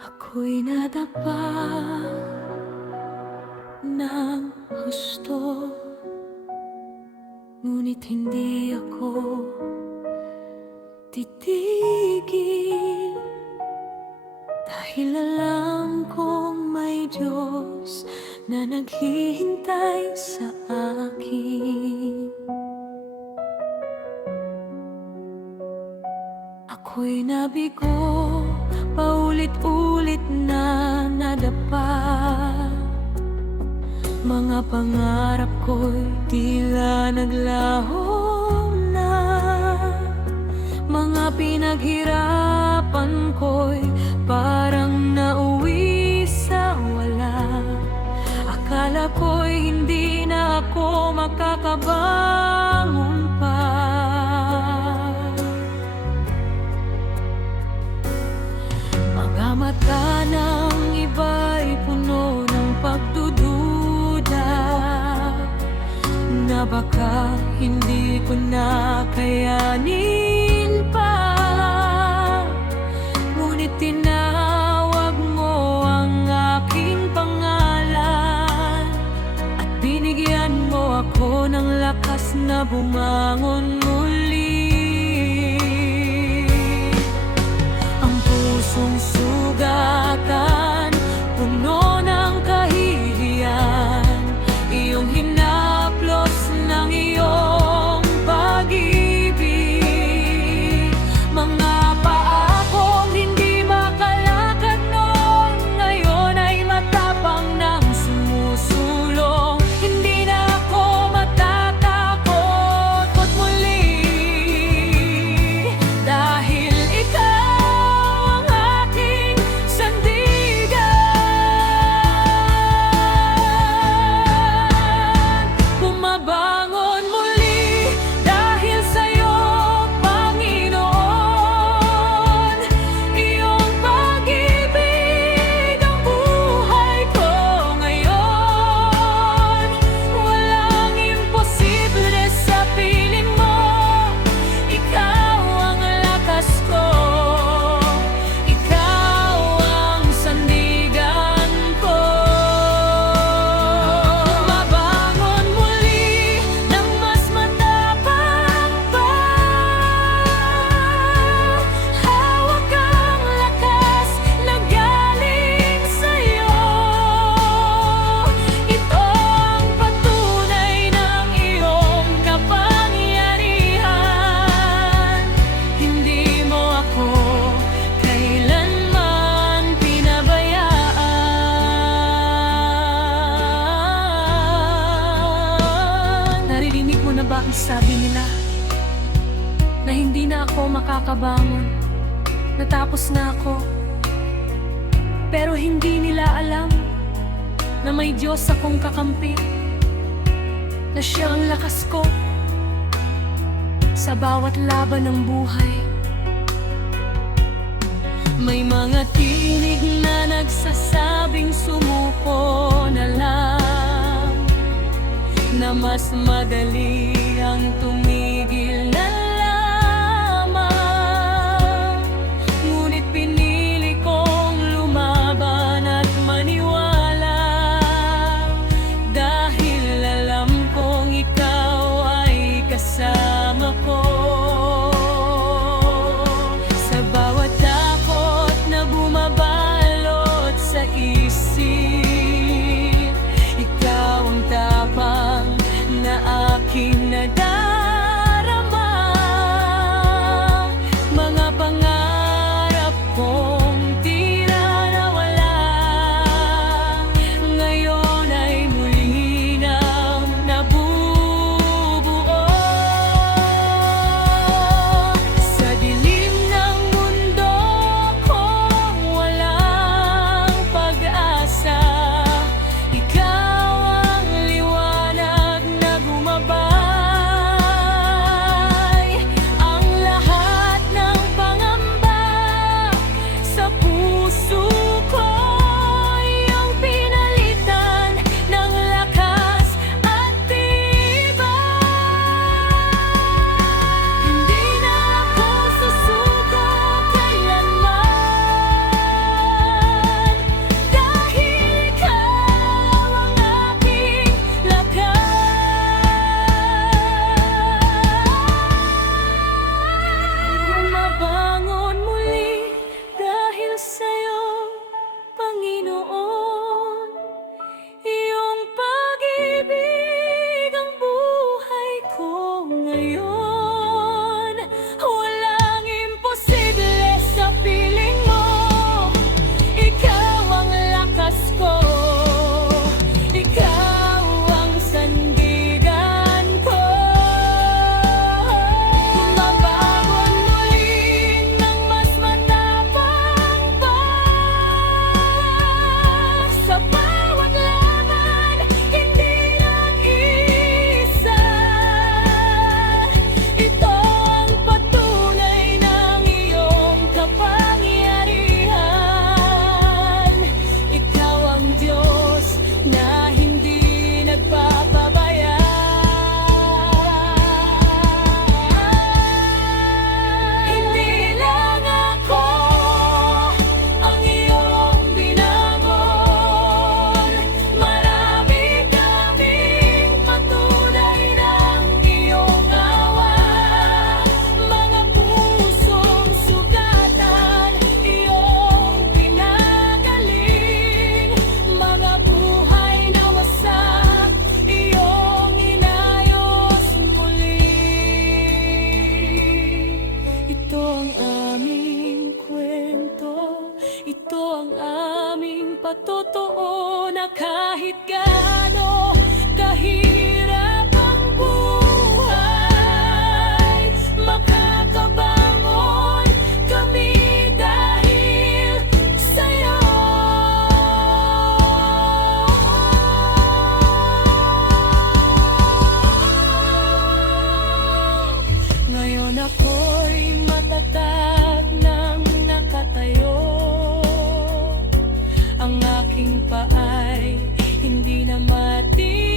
Ako'y nadapa ng husto, ngunit hindi ako titigil, dahil alam kong may Diyos na naghihintay sa akin. Ako'y nabigo, paulit-ulit na nadapa. Mga pangarap ko'y tila naglaho na. Mga pinaghirapan ko'y parang nauwi sa wala. Akala ko'y hindi na ako makakabangon pa. Mga mata ng iba'y puno ng pagdududa, na baka hindi ko na kayanin pa. Ngunit tinawag mo ang aking pangalan, at binigyan mo ako ng lakas na bumangon muli. Ang pusong sugatan, puno ng kahihiyan, iyong hinaplos ng iyong pag-ibig. Mga paa kong hindi makalakad noon, ngayon ay matapang ng sumusulong. Hindi na ako matatakot muli, dahil ikaw ang aking sandigan. Bumabangon muli dahil sa'yo, Panginoon. Iyong pag-ibig ang buhay ko ngayon. Walang imposible sa piling mo, ikaw ang lakas ko, ikaw ang sandigan ko. Bumabangon muli ng mas matapang pa. Hawak ang lakas na galing sa'yo. Ito ang patunay ng iyong kapangyarihan. Hindi mo ako kailanman pinabayaan. Naririnig mo na ba ang sabi nila na hindi na ako makakabangon, natapos na ako? Pero hindi nila alam na may Diyos akong kakampi, na siya ang lakas ko sa bawat laban ng buhay. May mga tinig na nagsasabing sumuko na lang, na mas madali ang tumigil na lamang. Ngunit pinili kong lumaban at maniwala, dahil alam kong ikaw ay kasama ko. Sa bawat takot na bumabalot sa isip, ikaw ang tapang na aking nadama. Ngayon ako'y matatag nang nakatayo. Ang aking paay hindi na matibay.